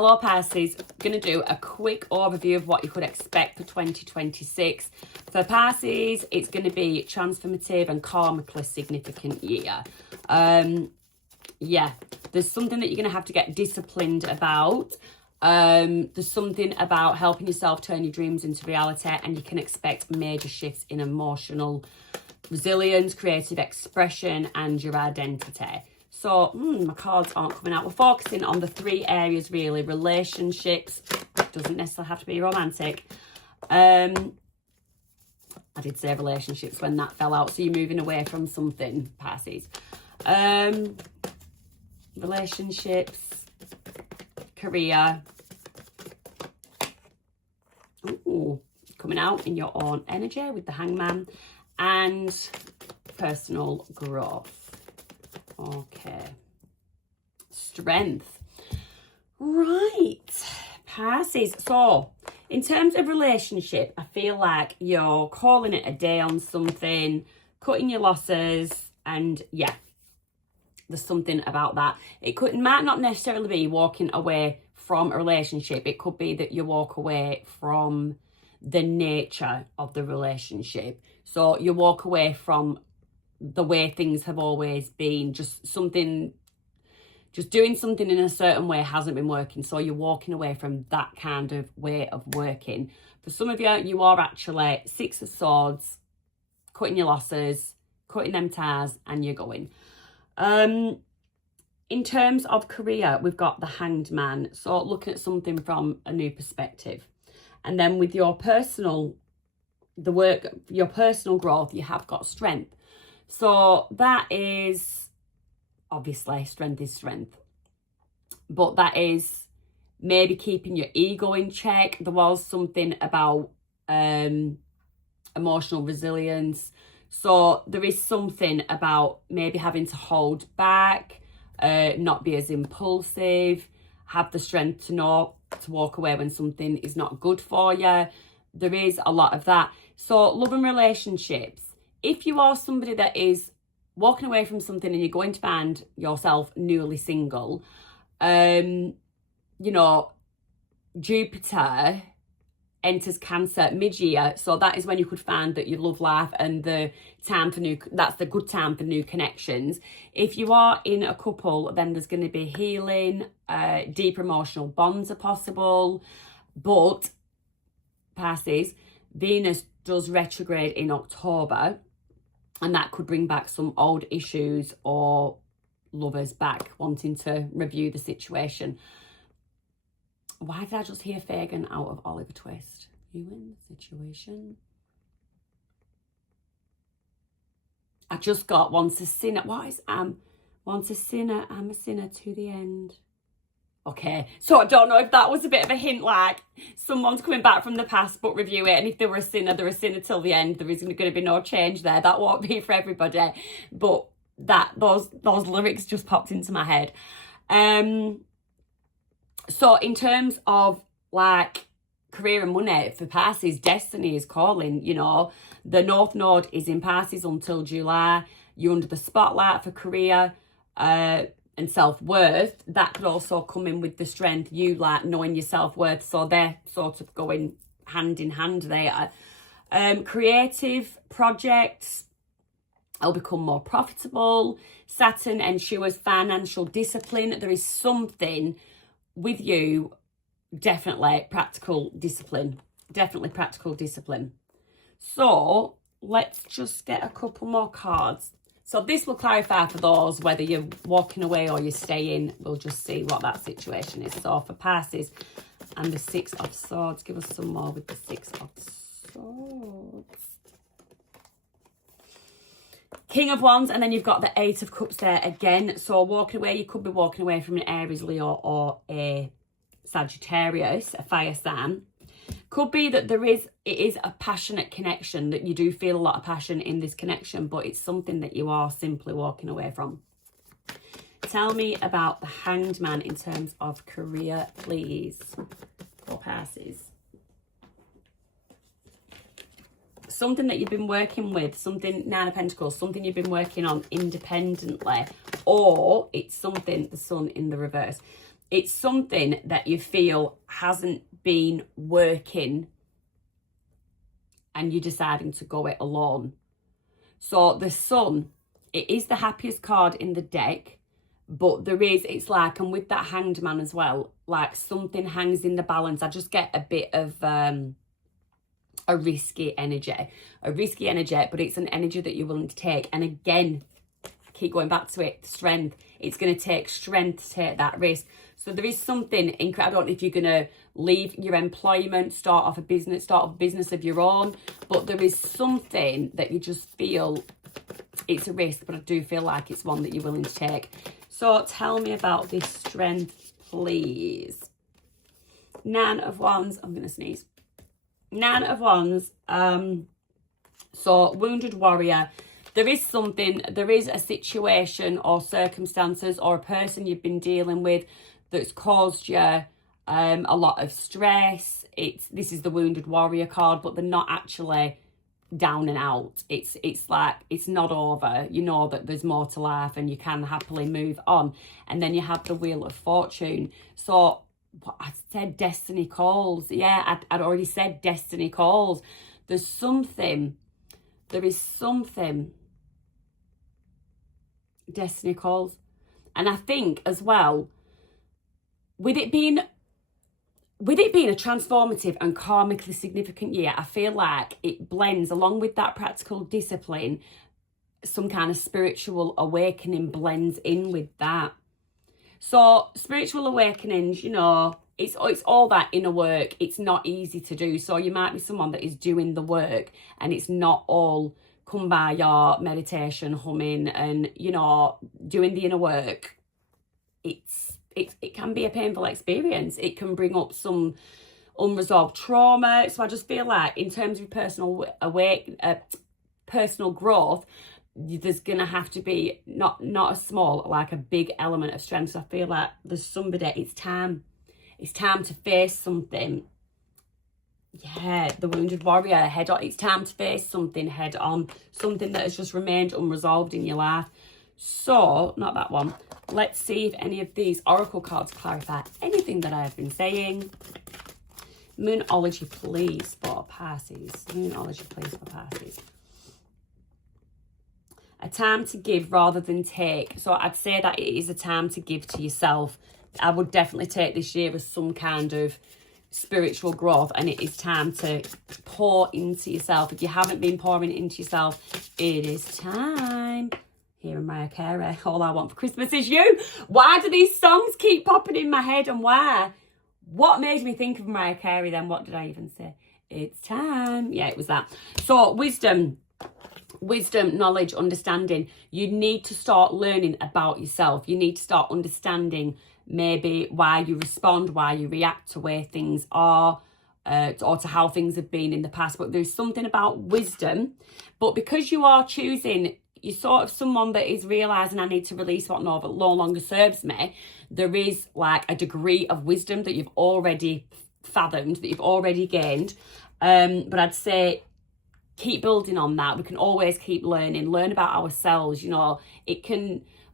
Hello Pisces, going to do a quick overview of what you could expect for 2026. For Pisces, it's going to be transformative and karmically significant year. Yeah, there's something that you're going to have to get disciplined about. There's something about helping yourself turn your dreams into reality, and you can expect major shifts in emotional resilience, creative expression, and your identity. So, my cards aren't coming out. We're focusing on the 3 areas, really. Relationships. Doesn't necessarily have to be romantic. I did say relationships when that fell out. So you're moving away from something, Pisces. Relationships. Career. Ooh, coming out in your own energy with the Hangman. And personal growth. Okay. Strength. Right. Pisces. So, in terms of relationship, I feel like you're calling it a day on something, cutting your losses, and yeah, there's something about that. It might not necessarily be walking away from a relationship. It could be that you walk away from the nature of the relationship. So you walk away from the way things have always been, just doing something in a certain way hasn't been working. So you're walking away from that kind of way of working. For some of you, you are actually 6 of Swords, cutting your losses, cutting them ties, and you're going. In terms of career, we've got the Hanged Man. So looking at something from a new perspective. And then with your personal growth, you have got strength. So that is, obviously, strength is strength. But that is maybe keeping your ego in check. There was something about emotional resilience. So there is something about maybe having to hold back, not be as impulsive, have the strength to know to walk away when something is not good for you. There is a lot of that. So love and relationships. If you are somebody that is walking away from something and you're going to find yourself newly single, you know, Jupiter enters Cancer mid-year, so that is when you could find that your love life and that's the good time for new connections. If you are in a couple, then there's going to be healing, deeper emotional bonds are possible. But Pisces, Venus does retrograde in October, and that could bring back some old issues or lovers back wanting to review the situation. Why did I just hear Fagin out of Oliver Twist? You in the situation? I just got once a sinner. What is once a sinner, I'm a sinner to the end. Okay, so I don't know if that was a bit of a hint, like someone's coming back from the past but review it, and if they were a sinner, they're a sinner till the end. There isn't going to be no change there. That won't be for everybody. But those lyrics just popped into my head. So in terms of like career and money, for Pisces, destiny is calling. You know, the North Node is in Pisces until July. You're under the spotlight for career and self-worth. That could also come in with the strength, you like knowing your self-worth. So they're sort of going hand in hand there. Creative projects will become more profitable. Saturn ensures financial discipline. There is something with you, definitely practical discipline. So let's just get a couple more cards. So this will clarify for those whether you're walking away or you're staying. We'll just see what that situation is. So for Pisces and the 6 of Swords, give us some more with the 6 of Swords. King of Wands, and then you've got the 8 of Cups there again. So walking away, you could be walking away from an Aries, Leo, or a Sagittarius, a fire sign. Could be that it is a passionate connection, that you do feel a lot of passion in this connection, but it's something that you are simply walking away from. Tell me about the Hanged Man in terms of career, please, for Pisces. Something that you've been working with, something, 9 of Pentacles, something you've been working on independently, or it's something, the Sun in the reverse. it's something that you feel hasn't been working and you're deciding to go it alone. So the Sun, it is the happiest card in the deck, but it's like, and with that Hanged Man as well, like something hangs in the balance. I just get a bit of a risky energy, but it's an energy that you're willing to take. And again, I keep going back to it, strength. It's going to take strength to take that risk. So there is something incredible. I don't know if you're going to leave your employment, start off a business of your own, but there is something that you just feel it's a risk, but I do feel like it's one that you're willing to take. So tell me about this strength, please. Nine of Wands. I'm going to sneeze. Nine of Wands. So Wounded Warrior. There is a situation or circumstances or a person you've been dealing with that's caused you a lot of stress. This is the Wounded Warrior card, but they're not actually down and out. It's like it's not over. You know that there's more to life and you can happily move on. And then you have the Wheel of Fortune. So I said destiny calls. Yeah, I'd already said destiny calls. There is something destiny calls. And I think as well, with it being a transformative and karmically significant year, I feel like it blends along with that practical discipline. Some kind of spiritual awakening blends in with that. So spiritual awakenings, you know, it's all that inner work. It's not easy to do. So you might be someone that is doing the work and it's not all come by your meditation, humming and, you know, doing the inner work. It can be a painful experience. It can bring up some unresolved trauma. So I just feel like in terms of personal growth, there's going to have to be not a small, like a big element of strength. So I feel like there's somebody, it's time to face something. Yeah, the Wounded Warrior, head on. It's time to face something head on, something that has just remained unresolved in your life. So, not that one. Let's see if any of these oracle cards clarify anything that I have been saying. Moonology, please, for Pisces. Moonology, please, for Pisces. A time to give rather than take. So I'd say that it is a time to give to yourself. I would definitely take this year as some kind of spiritual growth, and it is time to pour into yourself. If you haven't been pouring into yourself, it is time. Hearing Mariah Carey, All I Want for Christmas Is You. Why do these songs keep popping in my head, and why? What made me think of Mariah Carey then? What did I even say? It's time. Yeah, it was that. So wisdom, knowledge, understanding. You need to start learning about yourself. You need to start understanding maybe why you respond, why you react to where things are, or to how things have been in the past. But there's something about wisdom. But because you are choosing, you're sort of someone that is realising, I need to release what no longer serves me. There is like a degree of wisdom that you've already fathomed, that you've already gained. But I'd say keep building on that. We can always keep learning, learn about ourselves. You know,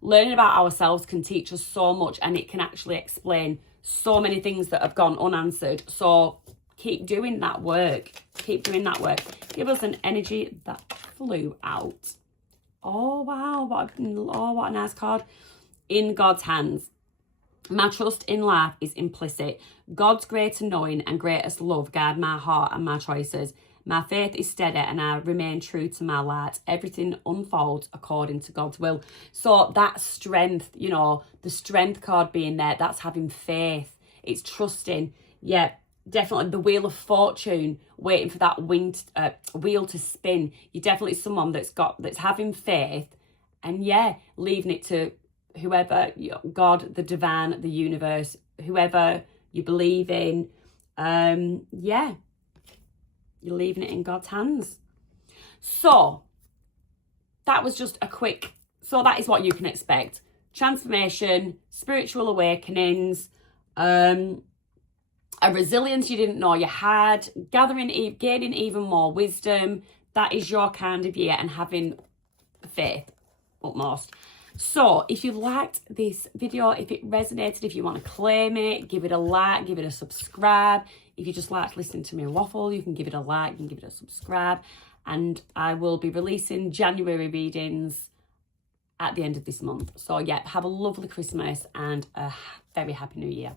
learning about ourselves can teach us so much, and it can actually explain so many things that have gone unanswered. So keep doing that work. Keep doing that work. Give us an energy that flew out. Oh, wow. What a nice card. In God's hands. My trust in life is implicit. God's greater knowing and greatest love guide my heart and my choices. My faith is steady and I remain true to my light. Everything unfolds according to God's will. So that strength, you know, the strength card being there, that's having faith. It's trusting. Yeah, definitely the Wheel of Fortune, waiting for that wheel to spin. You're definitely someone that's having faith, and yeah, leaving it to whoever, God, the divine, the universe, whoever you believe in. Yeah, you're leaving it in God's hands. So that was just a quick. So that is what you can expect: transformation, spiritual awakenings, a resilience you didn't know you had, gaining even more wisdom. That is your kind of year, and having faith utmost. So if you liked this video, if it resonated, if you want to claim it, give it a like, give it a subscribe. If you just like listening to me waffle, you can give it a like, you can give it a subscribe. And I will be releasing January readings at the end of this month. So yeah, have a lovely Christmas and a very happy new year.